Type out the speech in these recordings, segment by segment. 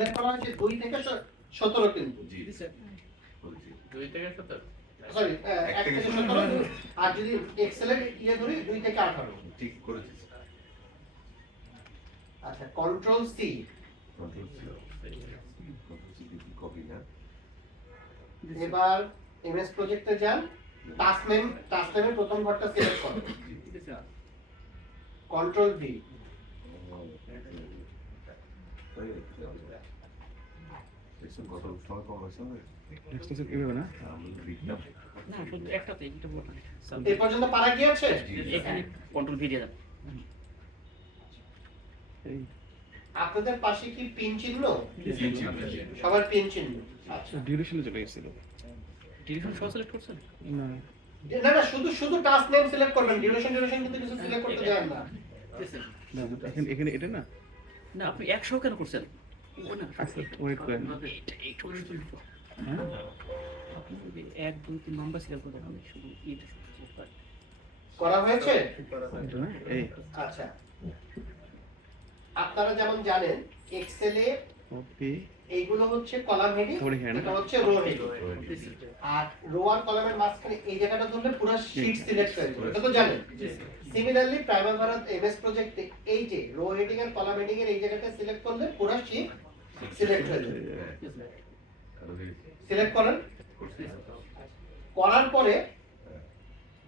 Select করা হয়েছে 2 থেকে 17 কিন্তু জি স্যার 2 থেকে 17 সরি 1 থেকে 17 আর যদি এক্সেল এর ইয়ে ধরি 2 থেকে 18 ঠিক করেছি আচ্ছা কন্ট্রোল সি কপি না এবার এমএস প্রজেক্টে যান টাস্ক নেমের প্রথম ঘরটা সিলেক্ট করুন কন্ট্রোল ভি কত সময় কম হয়েছে নেক্সট স্টেপ এভাবে না না শুধু একটাতে এটা বলতে এই পর্যন্ত পারা গিয়েছে এখানে কন্ট্রোল ভি দিয়ে দেন এই আপনাদের পাশে কি পিন চিহ্ন পিন চিহ্ন। সবার পিন চিহ্ন আচ্ছা ডিউরেশনে চলে গেছিল ডিরেকশন সহ সিলেক্ট করছেন না না না শুধু টাস্ক নেম সিলেক্ট করবেন ডিউরেশন কিন্তু কিছু সিলেক্ট করতে যাবেন না না এখানে এখানে এটা না না আপনি 100 কেন করছেন ওই না ওয়েট করেন একটু হ্যাঁ আপনি যদি 1 2 3 নাম্বার সিলেক্ট করে দেন শুধু এটা করা হয়েছে এটা না এই আচ্ছা আপনারা যেমন জানেন এক্সেলে কপি এইগুলো হচ্ছে কলাম হেডিং Sorry, হ্যাঁ না? এটা হচ্ছে রো হেডিং আর রো আর কলামের মাঝখানে এই জায়গাটা ধরলে পুরো শীট সিলেক্ট হয়ে যাবে এটা তো জানেন সিমিলারলি প্রাইমারি এমএস প্রজেক্টে এই যে রো হেডিং আর কলাম হেডিং এর এই জায়গাটা সিলেক্ট করলে পুরো শীট সিলেক্ট হয়ে যাবে সিলেক্ট করেন করার পরে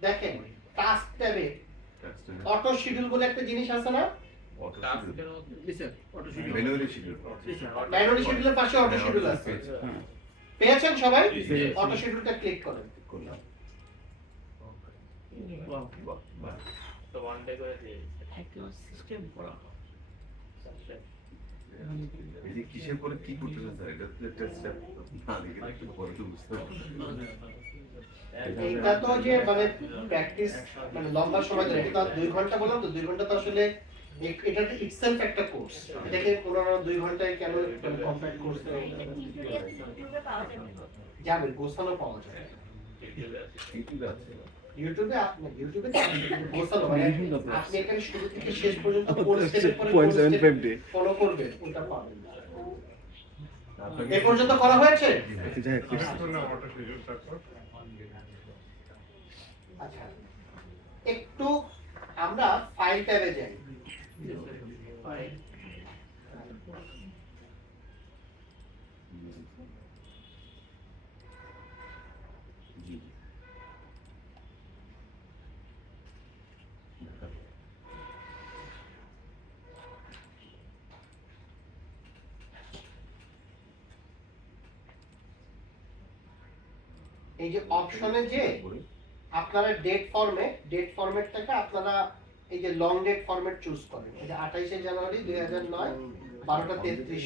দেখেন টাস্ক ট্যাবে অটো শিডিউল বলে একটা জিনিস আছে না ম্যানুয়ালি শিডিউল ম্যানুয়ালি শিডিউলের পাশে অটো শিডিউল আছে পেয়েছেন সবাই অটো শিডিউলটা ক্লিক করেন করলাম ওয়াও বাহ তো ওয়ান ডে করে দিয়ে হ্যাকিং সিস্টেম করা এই যে কিসের পরে কি করতেছেন স্যার এটা তো একটা স্টেপ না দেখে একটু পরে তো বুঝতে পারবেন এইটা তো যে মানে প্র্যাকটিস মানে লম্বা সময় ধরে এটা 2 ঘন্টা বললাম তো 2 ঘন্টা তো আসলে এটা ইটসেলফ একটা কোর্স এটাকে পুরো 2 ঘন্টায় কেন কমপ্লিট কোর্স যাবে গোছানো পাওয়া যায় ইউটিউবে আছে ইউটিউবে ইউটিউবে গোছানো মানে আপনি এখানে শুরু থেকে শেষ পর্যন্ত কোর্স স্টেপের পরে 0.75 ডে ফলো করবেন ওটা পাবেন আপনাকে এই পর্যন্ত করা হয়েছে যাই হোক আচ্ছা একটু আমরা ফাইল ট্যাবে যাই জি এই যে অপশনে যে আপনারা ডেট ফরম্যাটটাকে আপনারা এই যে লং ডেট ফরম্যাট চুজ করেন এই যে 28 জানুয়ারি 2009 12:33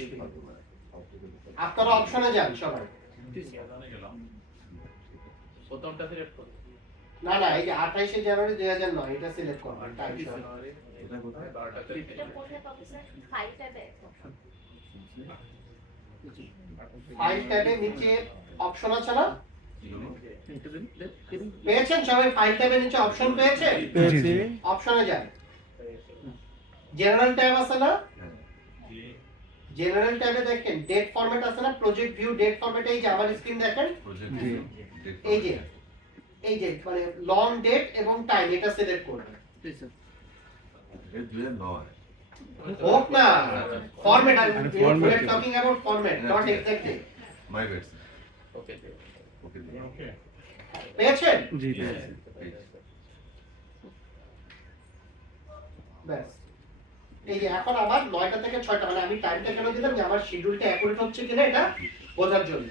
আপনারা অপশনে যান সবাই প্রথমটা সিলেক্ট করুন না না এই যে 28 জানুয়ারি 2009 এটা সিলেক্ট করবেন টাইম সহ এটা কোথায় 12:33 এটা কোথায় পাবো স্যার ফাইল ট্যাবে ফাইল ট্যাবে নিচে অপশন আছে না এটা দেন পেয়েছেন সবাই ফাইল ট্যাবে নিচে অপশন পেয়েছেন পেয়েছি অপশনে যান জেনারেল ট্যাব আছে না জেনারেল ট্যাবে দেখেন ডেট ফরম্যাট আছে না প্রজেক্ট ভিউ ডেট ফরম্যাট এই যে আমার স্ক্রিন দেখেন প্রজেক্ট এই যে মানে লং ডেট এবং টাইম এটা সিলেক্ট করবেন এর 2009 হোক না format I format am talking about format not exactly my bed okay okay পেয়েছেন জি পেয়েছি ব্যাস এই যে এখন আবার 9টা থেকে 6টা মানে আমি টাইমটা কেন দিলাম যে আমার শিডিউলটা অ্যাকুরেট হচ্ছে কিনা এটা বোঝার জন্য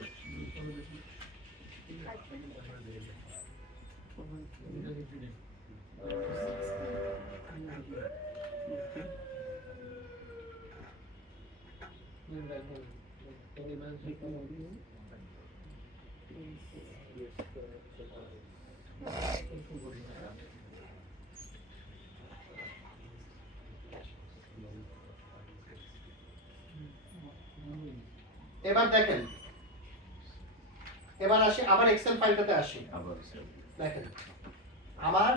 এবার দেখেন এবার আসি আবার এক্সেল ফাইলটাতে আসি আবার দেখেন আমার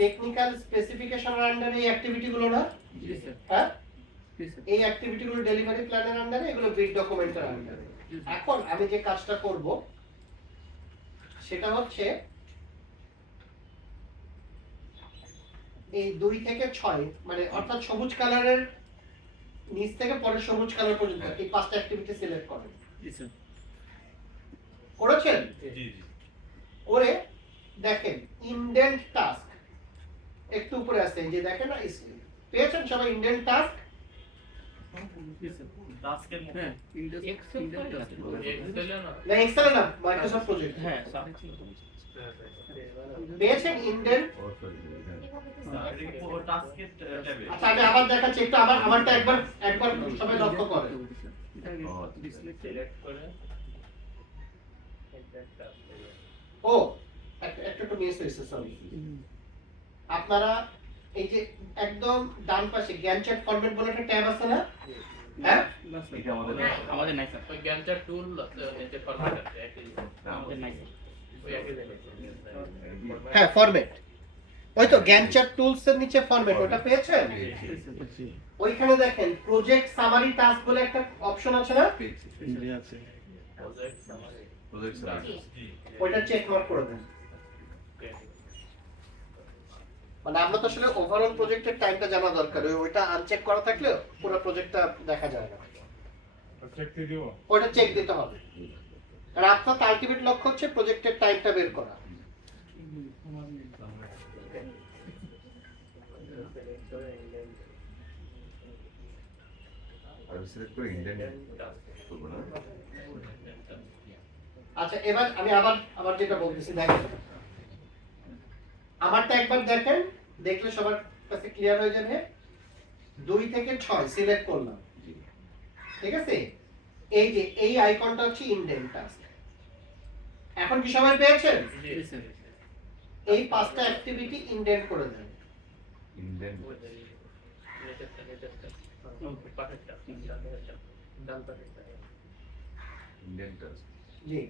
টেকনিক্যাল স্পেসিফিকেশনের আন্ডারে এই অ্যাক্টিভিটি গুলো না হ্যাঁ জি স্যার। এই অ্যাক্টিভিটি গুলো ডেলিভারি প্ল্যানের আন্ডারে, এগুলো বিড ডকুমেন্টের আন্ডারে। এখন আমি যে কাজটা করব সেটা হচ্ছে এই 2 থেকে 6 মানে অর্থাৎ সবুজ কালারের নিচ থেকে পরের সবুজ কালার পর্যন্ত এই 5টা অ্যাক্টিভিটি সিলেক্ট করেন। জি স্যার। করেছেন? করে দেখেন ইনডেন্ট টাস্ক একটু উপরে আছে, এই যে দেখেন না, পেয়েছেন সবাই ইনডেন্ট টাস্ক? জি স্যার। টাস্কের মধ্যে হ্যাঁ, এক্সেল ফাইল আছে। এক্সেলে না না এক্সেল না, মাইক্রোসফট প্রজেক্ট। হ্যাঁ স্যার। পেয়েছেন ইনডেন্ট? এভাবে তো এটা কি পুরো টাস্কের ট্যাবে আচ্ছা আমি আবার দেখাচ্ছি, একটু আমারটা একবার সবাই লক্ষ্য করেন। সিলেক্ট করে একটা ও একটা মিস হয়েছে, সরি। আপনারা এই যে একদম ডান পাশে জ্ঞান চ্যাট ফরম্যাট বলে একটা ট্যাব আছে না? হ্যাঁ, এটা আমাদের আমাদের নাই স্যার। ওই গ্যান্টার টুল নিচে ফরম্যাট আছে একই জিনিস। আমাদের নাই স্যার। ওই একই জিনিস হ্যাঁ ফরম্যাট, ওই তো জ্ঞান চ্যাট টুলস এর নিচে ফরম্যাট, ওটা পেয়েছেন? জি ওইখানে দেখেন প্রজেক্ট সামারি টাস্ক বলে একটা অপশন আছে না? জি আছে। প্রজেক্ট সামারি প্রজেক্ট সার্ভিস ওইটা চেক মার্ক করে দেন। মানে আমরা তো আসলে ওভারঅল প্রজেক্টের টাইমটা জানা দরকার, ওইটা আনচেক করা থাকলে পুরো প্রজেক্টটা দেখা যায় না। ওটা চেক দিতে হবে, আর আপনার আলটিমেট লক্ষ্য হচ্ছে প্রজেক্টের টাইমটা বের করা। আর সিলেক্ট করে ইন্ডিয়ান করব না। আচ্ছা এবার আমি আবার যেটা বলতেছি দেখেন, আমারটা একবার দেখেন, দেখলে সবার কাছে ক্লিয়ার হয়ে যাবে। 2 থেকে 6 সিলেক্ট করলাম, ঠিক আছে? এই যে এই আইকনটা হচ্ছে ইনডেন্ট টাস্ক। এখন কি সবাই পেয়েছেন? জি স্যার। এই 5টা অ্যাক্টিভিটি ইনডেন্ট করে দেন। ইন্ডিয়ান ইন্ডিয়ান টাস্ক জি,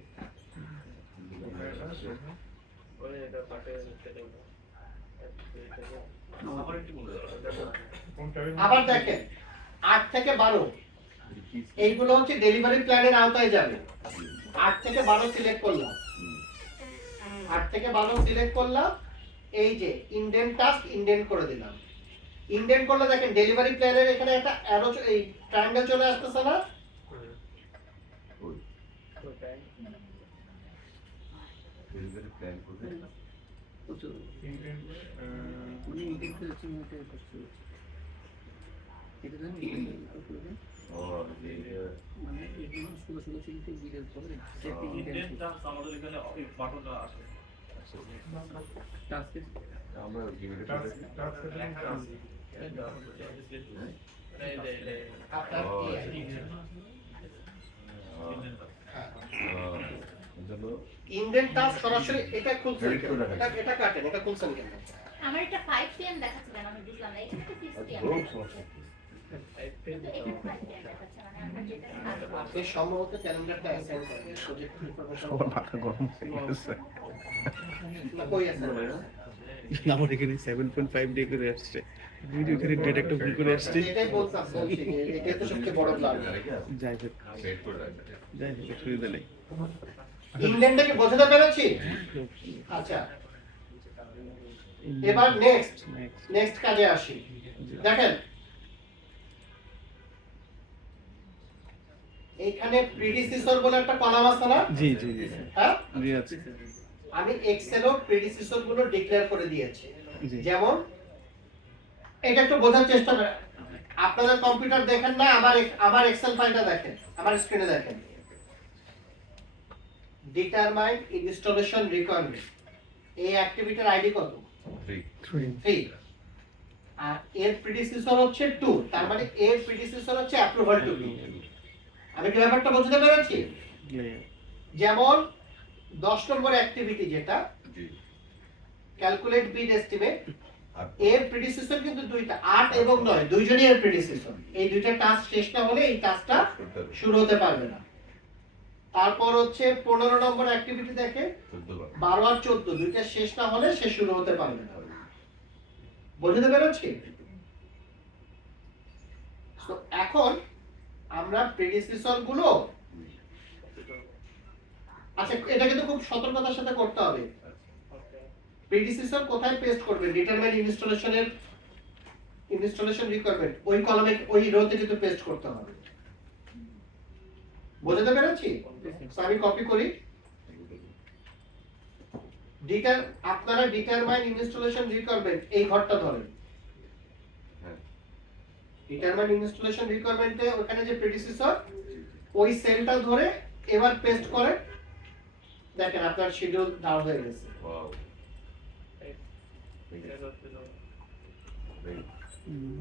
আবার একটু বলে দাও আবার দেখেন 8 থেকে 12 এইগুলো হচ্ছে ডেলিভারি প্ল্যানের আওতায় যাবে। 8 থেকে 12 সিলেক্ট করলাম, 8 থেকে 12 সিলেক্ট করলাম, এই যে ইনডেন্ট টাস্ক ইনডেন্ট করে দিলাম। ইনডেন্ট করলে দেখেন ডেলিভারি প্ল্যানের এখানে একটা অ্যারো, এই ট্রায়াঙ্গেল চলে আসতেছে না? ওই ডেলিভারি প্ল্যান করে উনি ইন্টেন্ট করেছেন ওটা করছে। এটা জানেন ও মানে এগুলো শুধু চিন্তা ভিডিও করে ইন্ডিয়ান টাস্ক আমাদের এখানে এই বাটনটা আছে টাস্কে আমরা গিমিকে আপনার কি জন্য ইনডেন্ট টাস্ক সরাসরি এটা খুলছেন কেন? এটা কাটেন, এটা খুলছেন কেন? আমার এটা 5 PM দেখাচ্ছে কেন আমি বুঝলাম না। এখানে তো 6 PM বহুত দেখাচ্ছে। সমস্যা কিন্তু এখানে 5 PM দেখাচ্ছে, মানে আমরা যেটা আসবো। আপনি সম্ভবত ক্যালেন্ডারটা অ্যাসাইন করেন, প্রজেক্ট ইনফরমেশন সবার মাথা গরম হয়ে গেছে। না কই আছে? আমার এখানে 7.5 ডে করে আসছে। ভিডিও এখানে ডেট একটা ভুল করে আসছে। এটাই বলতাম বলছি যে এটা তো সবচেয়ে বড় প্ল্যান। যাই হোক, সেট করে রাখা যাই হোক, অসুবিধা নেই। ইংল্যান্ডটাকে বোঝাতে পেরেছি? আচ্ছা এবার নেক্সট কাজে আসি। দেখেন এইখানে প্রিডিসেসর বলে একটা কলাম আছে না? জি জি জি হ্যাঁ, জি আছে। আমি এক্সেলও প্রিডিসেসর গুলো ডিক্লেয়ার করে দিয়েছি। জি যেমন এটা একটু বোঝার চেষ্টা করেন, আপনাদের কম্পিউটার দেখেন না, আমার এক্সেল ফাইলটা দেখেন, আমার স্ক্রিনে দেখেন। ডিটারমাইন ইনস্টলেশন রিকোয়ারমেন্ট, এই অ্যাক্টিভিটির আইডি কত? 3। আর এর প্রিডিসেসর হচ্ছে 2, তার মানে এর প্রিডিসেসর হচ্ছে অ্যাপ্রুভাল টু বি। আমি কি ব্যাপারটা বুঝতে পেরেছি? যেমন 10 নম্বর অ্যাক্টিভিটি যেটা জি ক্যালকুলেট বিড এস্টিমেট, আর এর প্রিডিসেসর কিন্তু দুইটা, 8 এবং 9 দুইজনই এর প্রিডিসেসর। এই দুইটা টাস্ক শেষ না হলে এই টাস্কটা করতে হবে শুরু হতে পারবে না। তারপর হচ্ছে 15 নম্বর অ্যাক্টিভিটি দেখে 14 12 আর 14 দুইটা শেষ না হলে সে শুরু হতে পারবে না। বুঝতে পেরেছি? তো এখন আমরা প্রেডিসেসর গুলো, আচ্ছা এটা কিন্তু খুব সতর্কতার সাথে করতে হবে। প্রেডিসেসর কোথায় পেস্ট করবেন? ডিটারমাইন ইনস্টলেশন রিকোয়ারমেন্ট ওই কলামে ওই রোতে কিন্তু পেস্ট করতে হবে। বুঝতে পেরেছি? তো আমি কপি করি। আপনারা ডিটারমাইন ইনস্টলেশন রিকোয়ারমেন্ট এই ঘরটা ধরেন। হ্যাঁ। ডিটারমাইন ইনস্টলেশন রিকোয়ারমেন্টে ওখানে যে প্রেডিসেসর ওই সেলটা ধরে এবার পেস্ট করে, দেখেন আপনার শিডিউল ডাউন হয়ে গেছে। Wow.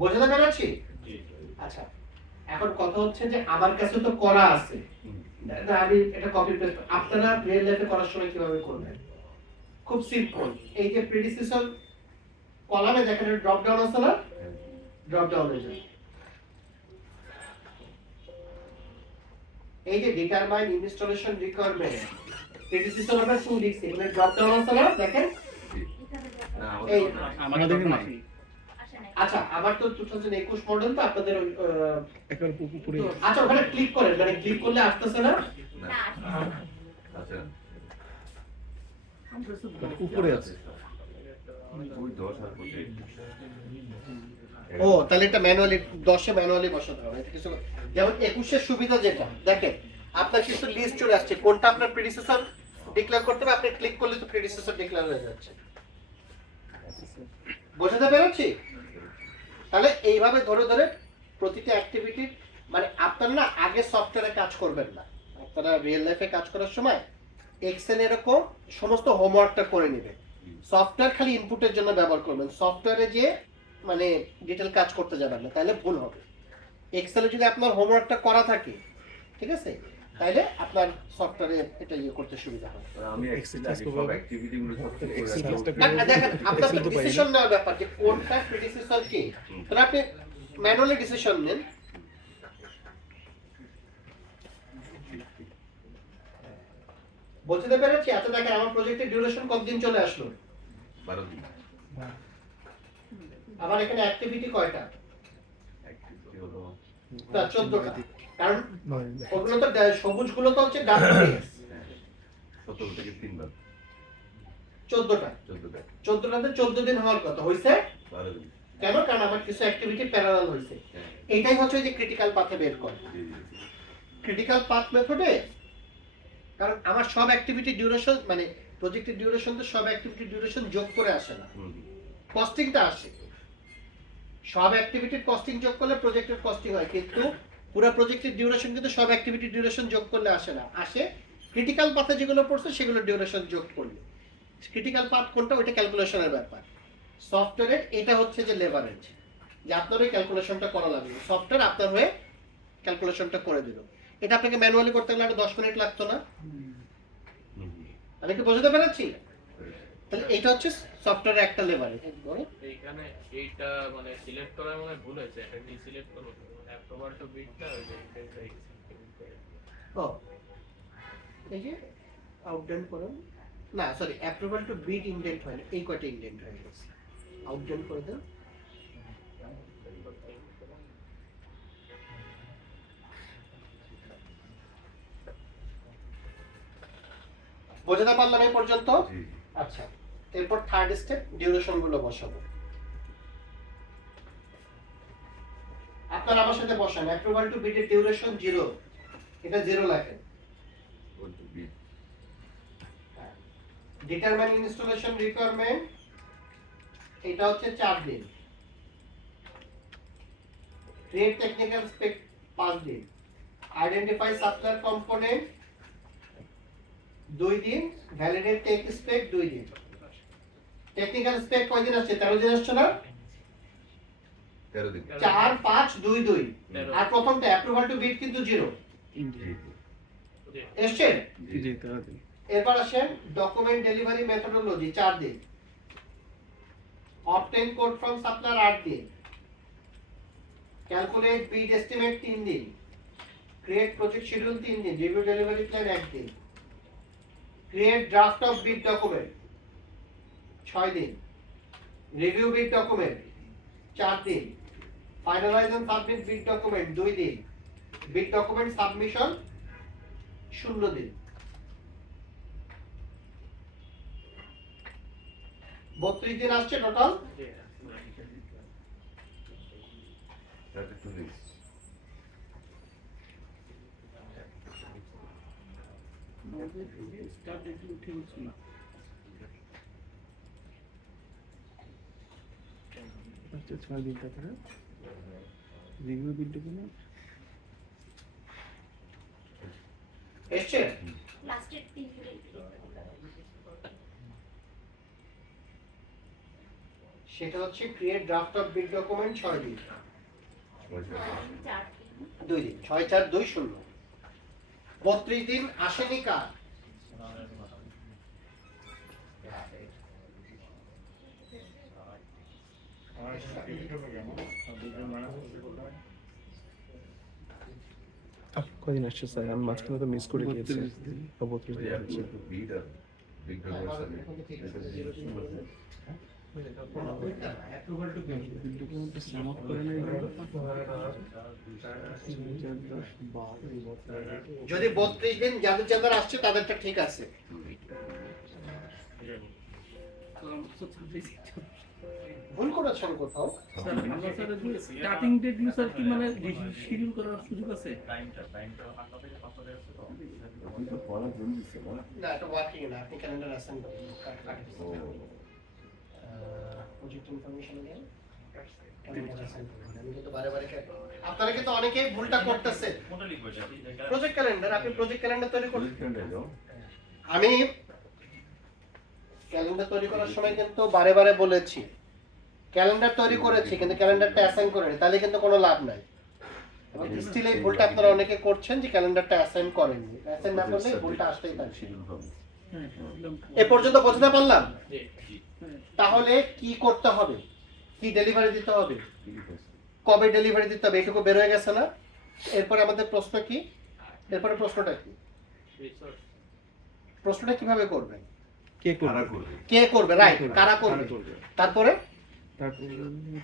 বুঝতে পেরেছি? আচ্ছা এখন কথা হচ্ছে যে আমার কাছে তো করা আছে, না আমি এটা কপি পেস্ট, আপনারা রিয়েল লাইফে করার সময় কিভাবে করবেন? খুব সিম্পল। এই যে প্রেডিসেসর কলামে দেখেন ড্রপ ডাউন আছে না, ড্রপ ডাউন হয়ে যায়। এই যে determine installation requirement predecessor number 2 লিখছি, মানে ড্রপ ডাউন আছে না দেখেন। না, এই আমাদের আমাদের নাই। আসে নাই। আচ্ছা আমার তো 2021 মডেল, তো আপনাদের একবার উপরে আচ্ছা ওখানে ক্লিক করেন, মানে ক্লিক করলে আসতেছে না। না, আসে নাই। আচ্ছা। উপরে আছে। ওই 10 আর কোথায়? ও তাহলে এটা ম্যানুয়ালি 10 এ ম্যানুয়ালি বসাতে হবে। এটা কিছু যেমন 21 এর সুবিধা যেটা দেখেন, আপনার কিছু লিস্ট চলে আসছে কোনটা আপনার প্রেডিসেসর ডিক্লেয়ার করতে হবে, আপনি ক্লিক করলে তো প্রেডিসেসর ডিক্লেয়ার হয়ে যাচ্ছে। বোঝাতে পেরেছি? তাহলে এইভাবে ধরে ধরে প্রতিটা অ্যাক্টিভিটি, মানে আপনারা না আগে সফটওয়্যারে কাজ করবেন না, আপনারা রিয়েল লাইফে কাজ করার সময় এক্সেল এরকম সমস্ত হোমওয়ার্কটা করে নেবেন। সফটওয়্যার খালি ইনপুটের জন্য ব্যবহার করবেন, সফটওয়্যারে যে মানে ডিটেল কাজ করতে যাবেন না, তাহলে ভুল হবে। এক্সেলে যদি আপনার হোমওয়ার্কটা করা থাকে, ঠিক আছে, তাহলে আপনার সফটওয়্যারে এটা ইয়ে করতে সুবিধা হবে। আমি এক্সেল আগে সব অ্যাক্টিভিটি গুলো সব করে Excel রাখবো। কাজটা না, দেখেন আপনার Excel তো পাই না। ডিসিশন নেওয়ার ব্যাপার যে কোনটা প্রেডিসেসর কি, তাহলে আপনি ম্যানুয়ালি ডিসিশন নেন। বুঝতে পেরেছি? আচ্ছা দেখেন আমার প্রজেক্টের ডিউরেশন কতদিন চলে আসলো, 12 দিন। আমার এখানে অ্যাক্টিভিটি কয়টা? অ্যাক্টিভিটি হলো না 14টা, কারণ নয়। ওগুলো তো সবুজ গুলো তো হচ্ছে ডাব্লিউএস। 17 থেকে 3 বার 14টা 14টা 14 দিন হওয়ার কথা হইছে 12 দিন। কেন? কারণ আমার কিছু অ্যাক্টিভিটি প্যারালাল হইছে। হ্যাঁ। এইটাই হচ্ছে যে ক্রিটিক্যাল পাথে বের করে। জি, জি, জি। ক্রিটিক্যাল পাথ মেথডে কারণ আমার সব অ্যাক্টিভিটি ডিউরেশন, মানে প্রজেক্টের ডিউরেশন তো সব অ্যাক্টিভিটি ডিউরেশন যোগ করে আসে না, হুম, কস্টিংটা আসে। সব অ্যাক্টিভিটির কস্টিং যোগ করলে প্রজেক্টের কস্টিং হয়, কিন্তু পুরো প্রজেক্টের ডিউরেশন কিন্তু সব অ্যাক্টিভিটি ডিউরেশন যোগ করলে আসে না, আসে ক্রিটিক্যাল পাথে যেগুলো পড়ছে সেগুলো ডিউরেশন যোগ করলে। ক্রিটিক্যাল পাথ কোনটা ওইটা ক্যালকুলেশনের ব্যাপার। সফটওয়্যারের এটা হচ্ছে যে লেভারেজ, যে আপনার ওই ক্যালকুলেশনটা করা লাগবে, সফটওয়্যার আপনার হয়ে ক্যালকুলেশনটা করে দিল। এটা আপনাকে ম্যানুয়ালি করতে গেলে আরো 10 মিনিট লাগতো না। হুম, হুম। আমি কি বোঝাতে পেরেছি? তাহলে এটা হচ্ছে সফটওয়্যারের একটা লেভারেজ। এইখানে এইটা মানে সিলেক্ট করার মনে ভুল হয়েছে, এটা ডিসিলেক্ট করব। অ্যাপ্রুভাল টু বিটটা ওই যে ও এই যে আউটডেন্ট করুন, না sorry approval to bid indent হয় না, এই কয়টা ইনডেন্ট হয়ে গেছে, আউটডেন্ট করে দেন। বোঝাতে পারলাম এই পর্যন্ত? জি, জি। আচ্ছা এরপর থার্ড স্টেপ ডিউরেশন গুলো বসাবো। আপনারা আমার সাথে বসান, অ্যাপ্রুভাল টু বিট এর ডিউরেশন 0, এটা 0 লেখেন। ওই তো বিট। ডিটারমাইন ইনস্টলেশন রিকোয়ারমেন্ট এটা হচ্ছে 4 দিন। ক্রিয়েট টেকনিক্যাল স্পেক 5 দিন। আইডেন্টিফাই সাপ্লায়ার কম্পোনেন্ট 2 দিন। ভ্যালিডেট টেক স্পেক 2 দিন। টেকনিক্যাল স্পেক কয় দিন আসছে? 13 দিন আসছে না? 13 দিন। 4 5 2 2। 13 আর প্রথমটা অ্যাপ্রুভাল টু বিট কিন্তু 0 জি, জি, এসছে। জি। জি তাড়াতাড়ি। এরপর আসেন ডকুমেন্ট ডেলিভারি মেথডোলজি 4 দিন। অবটেন কোড ফ্রম সাপ্লায়ার 8 দিন। ক্যালকুলেট বিড এস্টিমেট 3 দিন। ক্রিয়েট প্রজেক্ট শিডিউল 3 দিন। রিভিউ ডেলিভারি প্ল্যান 1 দিন। Create draft of bid document 6 দিন। রিভিউ বিড ডকুমেন্ট 4 দিন। Finalise and submit bid document 2 দিন, বিড ডকুমেন্ট সাবমিশন 0 দিন। 32 দিন আসছে total. That to this. Start date উঠে উঠছে না। আচ্ছা 6 দিন তারপরে রিভিউ বিল ডকুমেন্ট এসছে লাস্টের 3 দিন সেটা হচ্ছে create draft of bid document 6 দিন, 4 2 দিন, 6 4 2 0। 32 দিন আসেনি কার? কদিন আসছে স্যার? আমি মাঝখানে তো মিস করে গিয়েছি। 32 দিন Yeah, হচ্ছে। to beat up big numbers. Bill ডকুমেন্টটা sum up করে নাই যদি 32 দিন যাদের যাদের আসছে তাদেরটা ঠিক আছে। তো আমরা তো 26 ভুল করেছেন কোথাও। স্যার আমরা স্যার স্টার্টিং ডেট গুলো স্যার কি মানে শিডিউল করার সুযোগ আছে? টাইমটা 8টা থেকে 5টা আছে তো আপনি তো পড়া জন্য দিচ্ছে না? না এটা ওয়ার্কিং না, আপনি ক্যালেন্ডার অ্যাসাইন করুন। ও, প্রজেক্ট ইনফরমেশন এর ক্যালেন্ডার অ্যাসাইন করুন। আমি কিন্তু বারে বারে আপনারা কিন্তু অনেকেই ভুলটা করতেছে। কোনটা লিখবো এটা? প্রজেক্ট ক্যালেন্ডার, আপনি প্রজেক্ট ক্যালেন্ডার তৈরি করুন। position এ যাও। আমি ক্যালেন্ডার তৈরি করার সময় কিন্তু বারে বারে বলেছি ক্যালেন্ডার তৈরি করেছি কিন্তু ক্যালেন্ডারটা অ্যাসাইন করেনি, তাহলে কিন্তু কোনো লাভ নাই। এবং স্টিল এই ভুলটা আপনারা অনেকে করছেন যে ক্যালেন্ডারটা অ্যাসাইন করেননি। অ্যাসাইন না করলে এই ভুলটা আসতেই থাকে। Schedule হবে। হ্যাঁ প্রবলেম। এ পর্যন্ত বুঝতে পারলাম? জি তাহলে কি করতে হবে, কি ডেলিভারি দিতে হবে, ঠিক আছে। কবে ডেলিভারি দিতে হবে, এটুকু বের হয়ে গেছে না? এরপরে আমাদের প্রশ্ন কি? এরপরে প্রশ্নটা কি? রিসোর্স প্রশ্নটা কিভাবে করবেন? কে কারা করবে? করবে? কে করবে? রাইট, কারা করবে? তারপরে তারপরে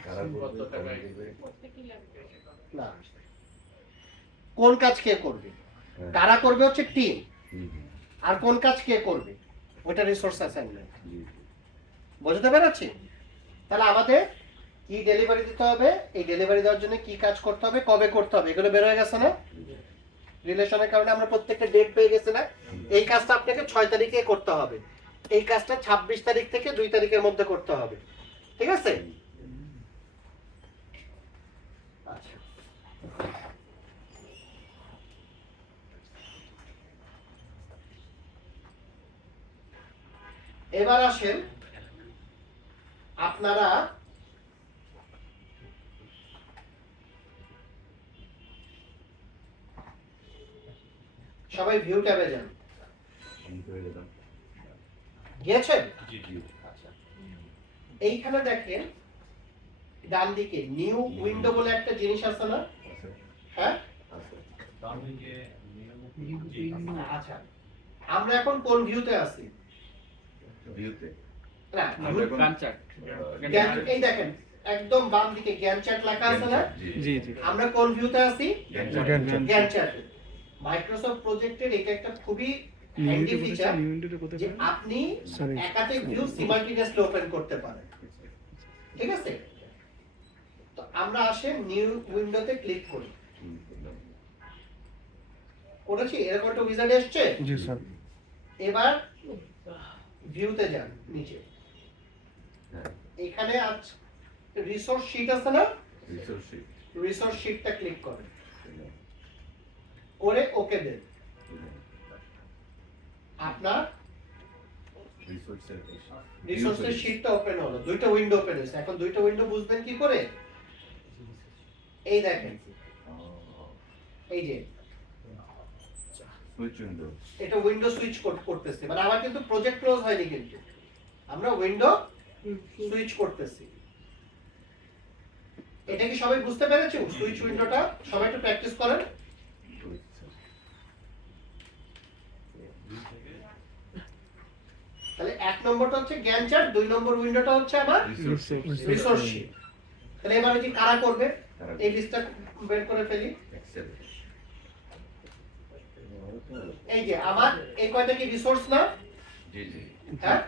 কারা করবে? কত টাকায়? কবে দেবে? না, কোন কাজ কে করবে? হ্যাঁ। কারা করবে হচ্ছে টিম, হুম, হুম, আর কোন কাজ কে করবে ওটা রিসোর্স অ্যাসাইনমেন্ট। জি, জি। বুঝতে পেরেছি? তাহলে আমাদের কি ডেলিভারি দিতে হবে, এই ডেলিভারি দেওয়ার জন্য কি কাজ করতে হবে, কবে করতে হবে, এগুলো বের হয়ে গেছে না? রিলেশনের কারণে আমরা প্রত্যেকটা ডেট পেয়ে গেছি না? এই কাজটা আপনাকে 6 তারিখে করতে হবে, এই কাজটা 26 তারিখ থেকে 2 তারিখের মধ্যে করতে হবে। ঠিক আছে? আচ্ছা, এবার আসেন আপনারা সবাই ভিউ ট্যাবে যান। আমি তো এলাম। গিয়েছেন? জি, জি। আচ্ছা, এইখানে দেখেন ডান দিকে নিউ উইন্ডো বলে একটা জিনিস আছে না? আছে, হ্যাঁ, আছে। ডাউনলিংকে আচ্ছা, আমরা এখন কোন ভিউতে আছি? ভিউতে। না, আমরা এখন, গান চার্ট। জ্ঞান- এই দেখেন একদম বাম দিকে জ্ঞান চ্যাট লেখা আছে না? জি জি আমরা কোন ভিউতে আছি? জ্ঞান জ্ঞান চ্যাটে। মাইক্রোসফট প্রজেক্টের এটা একটা খুবই হ্যান্ডি ফিচার নিউ উইন্ডোটা কোথায় যে পাবেন? আপনি Sorry. একাধিক ভিউ সিমালটেনিয়াসলি ওপেন করতে পারেন। ঠিক আছে? তো আমরা আসেন নিউ উইন্ডোতে ক্লিক করি। হুম, বললাম। করেছি, এরকম একটা উইজার্ড এসছে। জি স্যার। এবার ভিউতে যান নিচে, হ্যাঁ, এখানে আজ রিসোর্স শীট আছে না? resource sheet, রিসোর্স শীটটা ক্লিক করেন, বললাম, করে ওকে দেন। বললাম। আপনার Resource এর রিসোর্সের শীটটা ওপেন হলো, দুইটা উইন্ডো ওপেন হয়েছে। এখন দুইটা উইন্ডো বুঝবেন কি করে? এই দেখেন, এই যে সুইচ উইন্ডো। এটা উইন্ডো সুইচ করতেছে, মানে আমার কিন্তু প্রজেক্ট ক্লোজ হয়নি, কিন্তু আমরা উইন্ডো সুইচ করতেছি। এটা কি সবাই বুঝতে পেরেছে? সুইচ উইন্ডোটা সবাই একটু প্র্যাকটিস করেন। তাহলে 1 নম্বরটা হচ্ছে গ্যান্ট চার্ট, 2 নম্বর উইন্ডোটা হচ্ছে আমার রিসোর্স শীট। তাহলে এবারে কি কারা করবে? এই লিস্টটা বের করে ফেলি। Excellent. এই যে আমার এই কয়টা কি রিসোর্স না? জি জি হ্যাঁ,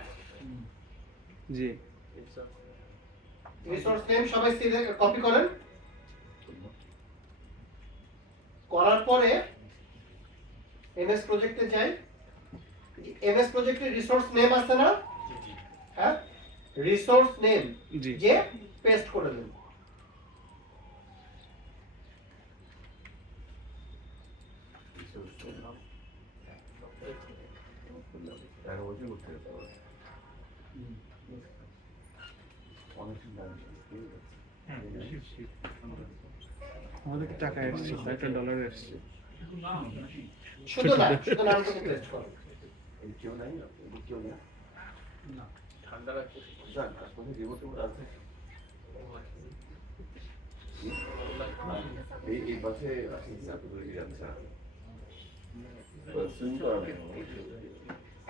জি রিসোর্স নেম সবাই কপি করেন। করার পরে এমএস প্রজেক্টে যাই। এমএস প্রজেক্টের রিসোর্স নেম আছে না? হ্যাঁ, রিসোর্স নেম জি যে পেস্ট করে দেন। টাকা বলতে করতে হবে অনেক দাম আমাদের টাকা এসছে, $5 এসছে। শুধু না, শুধু নামটাকে পেস্ট করো। কেউ নাই কেউ নেই ঠান্ডা লাগছে। যান আপনাদের রিপোর্ট আছে এই বাসে আসেন আপনাদের কি যাচ্ছে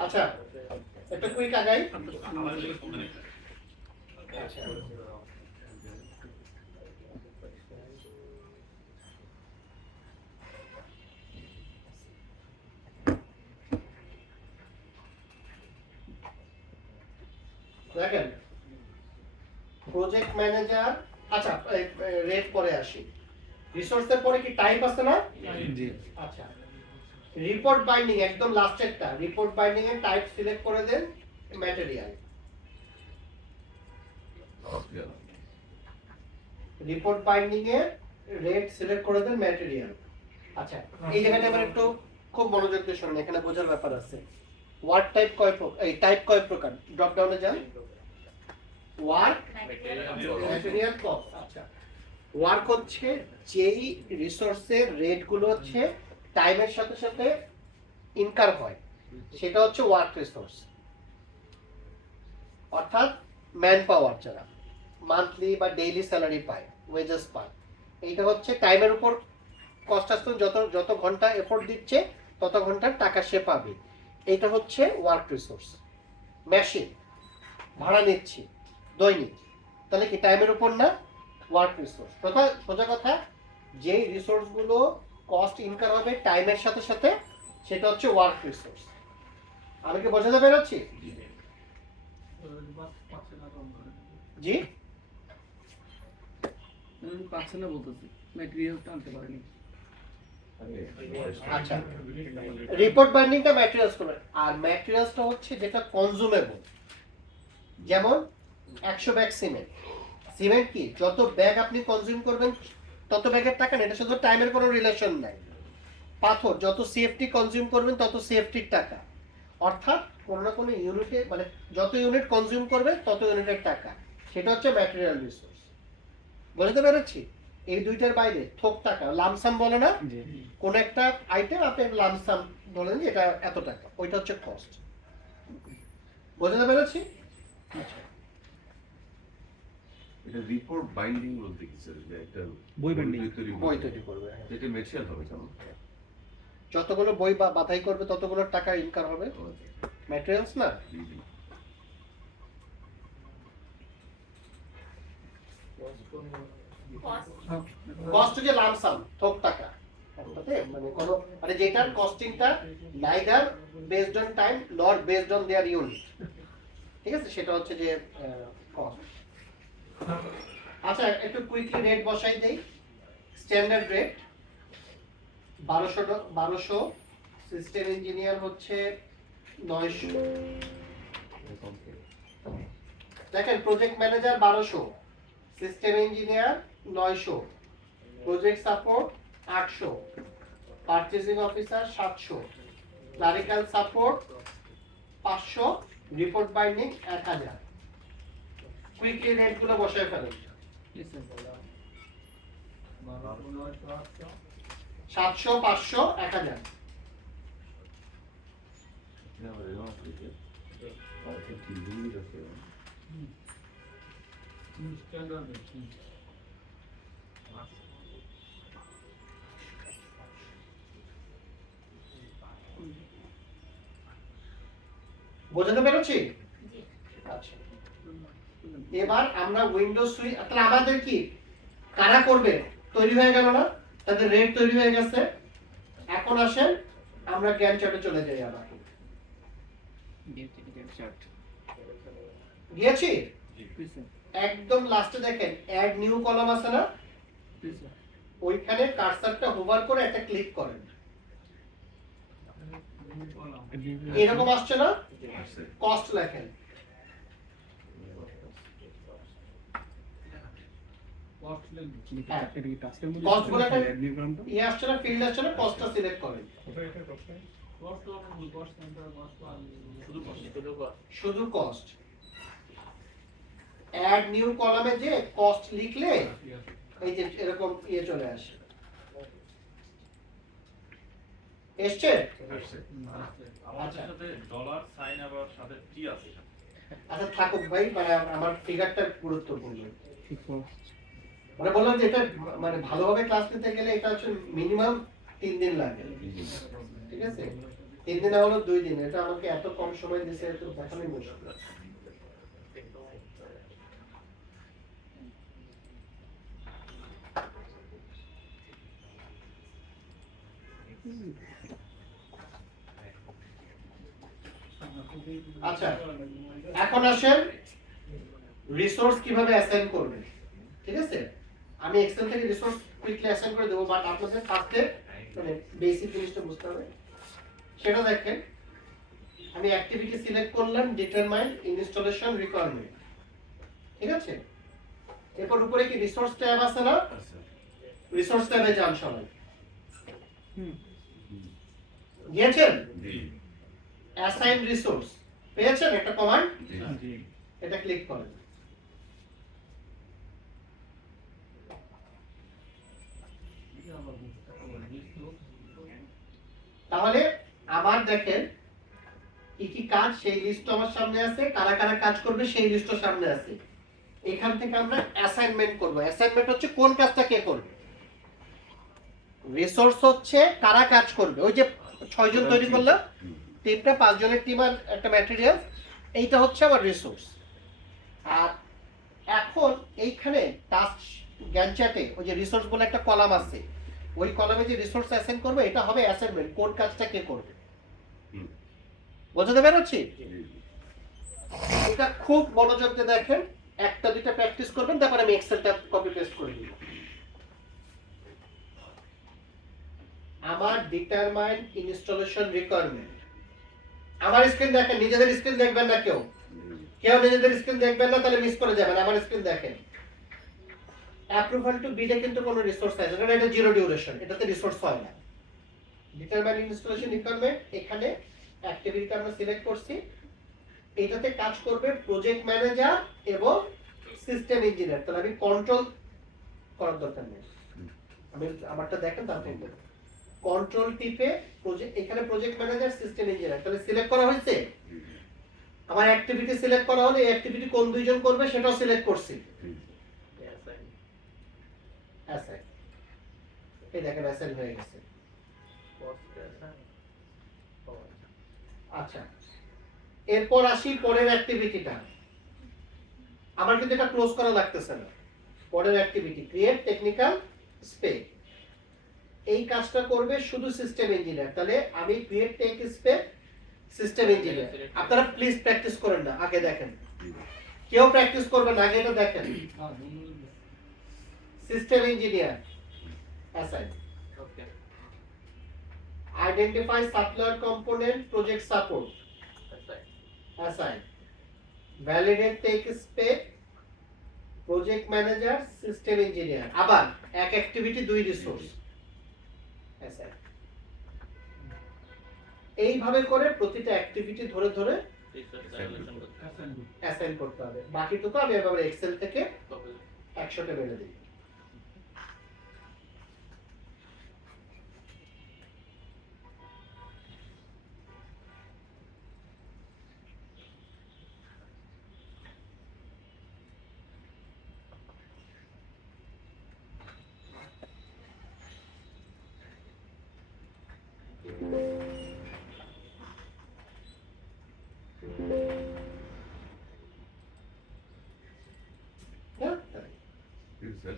আচ্ছা, একটা কুইক আগাই। দেখেন প্রজেক্ট ম্যানেজার, আচ্ছা রেট পরে আসি। রিসোর্সের পরে কি টাইপ আছে না? জি আচ্ছা, রিপোর্ট বাইন্ডিং একদম লাস্টেরটা, রিপোর্ট বাইন্ডিং এর টাইপ সিলেক্ট করে দেন ম্যাটেরিয়াল। রিপোর্ট বাইন্ডিং এর রেট সিলেক্ট করে দেন ম্যাটেরিয়াল। আচ্ছা, এই জায়গাটা এবার একটু খুব মনোযোগ দিয়ে শুনুন, এখানে বোঝার ব্যাপার আছে। ওয়ার্ড টাইপ কয় প্রকার, এই টাইপ কয় প্রকার? ড্রপ ডাউনে যান, ওয়ার্ক, ম্যাটেরিয়াল, কস্ট। আচ্ছা, ওয়ার্ক হচ্ছে যেই রিসোর্সের রেট গুলো হচ্ছে টাইমের সাথে সাথে ইনকার হয়, সেটা হচ্ছে ওয়ার্ক রিসোর্স। অর্থাৎ ম্যান পাওয়ার যারা মান্থলি বা ডেইলি স্যালারি পায়, ওয়েজেস পায়, এইটা হচ্ছে টাইমের উপর কস্ট আসতে যত যত ঘন্টা এফোর্ট দিচ্ছে তত ঘন্টার টাকা সে পাবে। এইটা হচ্ছে ওয়ার্ক রিসোর্স। মেশিন ভাড়া নিচ্ছি দৈনিক, তাহলে কি টাইমের উপর না? Work resource. সোজা কথা, যে রিসোর্সগুলো কস্ট ইনকার হবে টাইমের সাথে সাথে সেটা হচ্ছে ওয়ার্ক রিসোর্স। আমি কি বোঝাতে পেরেছি? জি, পাচ্ছে না বলতেছি, ম্যাটেরিয়ালটা আনতে পারেনি। আচ্ছা, রিপোর্ট বাইন্ডিংটা ম্যাটেরিয়ালস করবে, আর ম্যাটেরিয়ালসটা হচ্ছে যেটা কনজিউমেবল। যেমন 100 ব্যাগ সিমেন্ট। সিমেন্ট কি, যত ব্যাগ আপনি কনজিউম করবেন তত ব্যাগের টাকা নেই, এটা শুধু টাইমের কোনো রিলেশন নাই। পাথর, যত সিএফটি কনজিউম করবেন তত সিএফটির টাকা। অর্থাৎ কোনো না কোনো ইউনিটে, মানে যত ইউনিট কনজিউম করবে তত ইউনিটের টাকা, সেটা হচ্ছে ম্যাটেরিয়াল রিসোর্স। বুঝতে পেরেছি? এই দুইটার বাইরে থোক টাকা, লামসাম বলে না, জি কোন একটা আইটেম আপনি লামসাম বলেন যে এটা এত টাকা, ওইটা হচ্ছে কস্ট। বুঝতে পেরেছি? এটা রিপোর্ট বাইন্ডিং বলতে কি স্যার? যে একটা বই binding। বই তৈরি করবে, এটা ম্যাটেরিয়াল হবে কেমন? যতগুলো বই বা বাধাই করবে ততগুলো টাকা ইনকাম হবে, ম্যাটেরিয়ালস না। কস্ট যে লামসাম থোক টাকা, মানে কোনো মানে যেটার কস্টিংটা নাইদার বেসড অন টাইম নর বেসড অন দেয়ার ইউনিট, ঠিক আছে, সেটা হচ্ছে যে কস্ট। আচ্ছা, একটু কুইকলি রেট বসাই দেই। স্ট্যান্ডার্ড রেট 1200, সিস্টেম ইঞ্জিনিয়ার হচ্ছে 900। দেখেন project manager 1200, system engineer 900, project support 800, purchasing officer 700, clerical support 500, report binding 1000। Quickly rate গুলো বসায় ফেলেন। 700, 500, 1000। বুঝতে পেরেছি? আচ্ছা, এবার আমরা উইন্ডোজ সুইচ, তাহলে আমাদের কি কারা করবে? তৈরি হয়ে গেল না, তাদের রেট তৈরি হয়ে গেছে। এখন আসেন আমরা গ্যান চার্টে চলে যাই আবার। গিয়েছি একদম লাস্টে দেখেন অ্যাড নিউ কলাম আছে না, ওইখানে কার্সারটা হোভার করে একটা ক্লিক করেন, এরকম আসছে না, আসছে। কস্ট লেখেন। কস্ট বলে একটা ইয়ে আসছে না, ফিল্ড আসছে না, কস্টটা সিলেক্ট করেন, শুধু কস্ট। অ্যাড নিউ কলামে যে কস্ট লিখলে এই যে এরকম ইয়ে চলে আসে, এসছে? আসছে। আমাদের সাথে ডলার সাইন আবার সাথে টি আছে। আচ্ছা থাকুক ভাই, মানে আমার ফিগারটা গুরুত্বপূর্ণ। মানে বললাম যে এটা মানে ভালোভাবে ক্লাস নিতে গেলে এটা হচ্ছে মিনিমাম 3 দিন লাগে, ঠিক আছে? 3 দিন না হলো 2 দিন, এটা আমাকে এত কম সময় দিয়েছে, এত দেখানোই মুশকিল। আচ্ছা এখন আসেন রিসোর্স কিভাবে অ্যাসাইন করবে, ঠিক আছে? আমি এক্সেল থেকে রিসোর্স কুইকলি অ্যাসাইন করে দেবো, বাট আপনাদের ফার্স্টে মানে বেসিক জিনিসটা বুঝতে হবে। সেটা দেখেন, আমি অ্যাক্টিভিটি সিলেক্ট করলাম, ডিটারমাইন ইনস্টলেশন রিকোয়ারমেন্ট, ঠিক আছে? এরপর উপরে কি রিসোর্স ট্যাব আছে না, আচ্ছা। রিসোর্স ট্যাবে যান সবাই। গিয়েছেন? জি। অ্যাসাইন রিসোর্স পেয়েছেন একটা কমান্ড, জি। এটা ক্লিক করেন। তাহলে আমার দেখেন কি কি কাজ সেই লিস্ট আমার সামনে আছে, কারা কারা কাজ করবে সেই লিস্টও সামনে আছে। এখান থেকে আমরা অ্যাসাইনমেন্ট করব। অ্যাসাইনমেন্ট হচ্ছে কোন কাজটা কে করবে, রিসোর্স হচ্ছে কারা কাজ করবে। ওই যে 6 জন তৈরি করলাম, টিমটা 5 জনের টিম আর একটা ম্যাটেরিয়াল, এইটা হচ্ছে আমার রিসোর্স। আর এখন এইখানে টাস্ক জ্ঞান চ্যাটে ওই যে রিসোর্স বলে একটা কলাম আছে, ওই কলামে যে রিসোর্স অ্যাসাইন করবে এটা হবে অ্যাসাইনমেন্ট, কোন কাজটা কে করবে। বুঝতে পেরেছি? এটা খুব মনোযোগ দিয়ে দেখেন, একটা দুইটা প্র্যাকটিস করবেন, তারপর আমি এক্সেলটা কপি পেস্ট করে দিব। আমার ডিটারমাইন ইনস্টলেশন রিকোয়ারমেন্ট, আমার স্ক্রিন দেখেন, নিজেদের স্ক্রিন দেখবেন না কেউ, কেউ নিজেদের স্ক্রিন দেখবেন না, তাহলে মিস করে যাবেন। আমার স্ক্রিন দেখেন, অ্যাপ্রুভাল টু বিডে কিন্তু কোনো রিসোর্স আছে না, এটা জিরো ডিউরেশন, এটাতে রিসোর্স হয় না। ডিটারমাইন ইনস্টলেশন রিকোয়ারমেন্ট, এখানে অ্যাক্টিভিটিটা আমরা সিলেক্ট করছি, এটাতে কাজ করবে প্রজেক্ট ম্যানেজার এবং সিস্টেম ইঞ্জিনিয়ার। তাহলে আমি কন্ট্রোল করার দরকার নেই, আমি আমারটা দেখেন তারপর কন্ট্রোল টিপে প্রজেক্ট, এখানে প্রজেক্ট ম্যানেজার সিস্টেম ইঞ্জিনিয়ার তাহলে সিলেক্ট করা হয়েছে। আমার অ্যাক্টিভিটি সিলেক্ট করা হলে এই অ্যাক্টিভিটি কোন দুইজন করবে সেটাও সিলেক্ট করছি। অ্যাসাইন, এই দেখেন অ্যাসাইন হয়ে গেছে। আচ্ছা এরপর আসি পরের অ্যাক্টিভিটিটা, আমার কিন্তু এটা ক্লোজ করা লাগতেছে না। পরের অ্যাক্টিভিটি ক্রিয়েট টেকনিক্যাল স্পেক, এই কাজটা করবে শুধু সিস্টেম ইঞ্জিনিয়ার। তাহলে আমি create tech spec system engineer, আপনারা প্লিজ প্র্যাকটিস করেন না, আগে দেখেন, কেউ প্র্যাকটিস করবেন না, আগে এটা দেখেন। System engineer assign, okay identify supplier component project support assign, assign, validate tech spec project manager system engineer. আবার এক অ্যাক্টিভিটি দুই রিসোর্স অ্যাসাইন। এইভাবে করে প্রতিটা অ্যাক্টিভিটি ধরে ধরে রিসোর্স অ্যালোকেশন করতে অ্যাসাইন করতে হবে। বাকিটুকু আমি এভাবে এক্সেল থেকে হবে। 100টা মেরে দিই। স্যার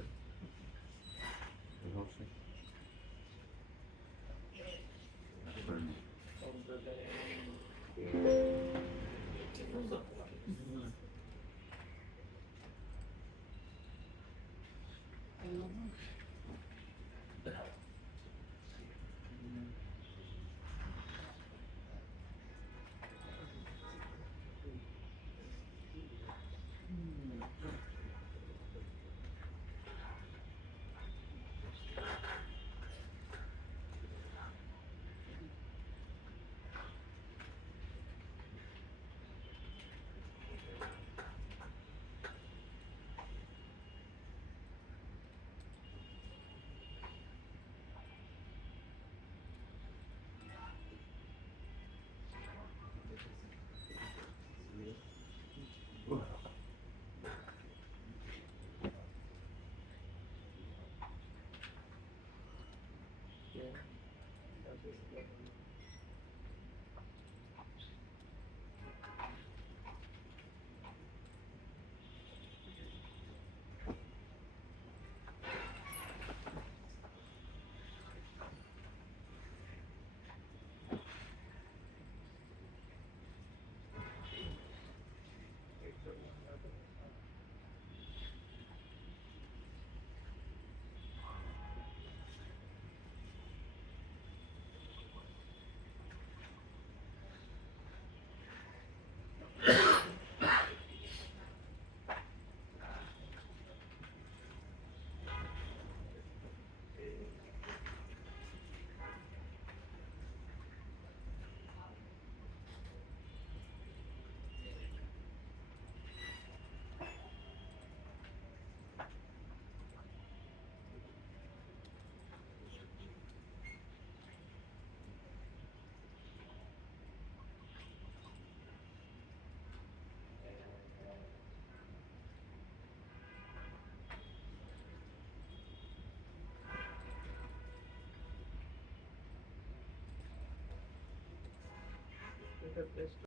এটা প্লেস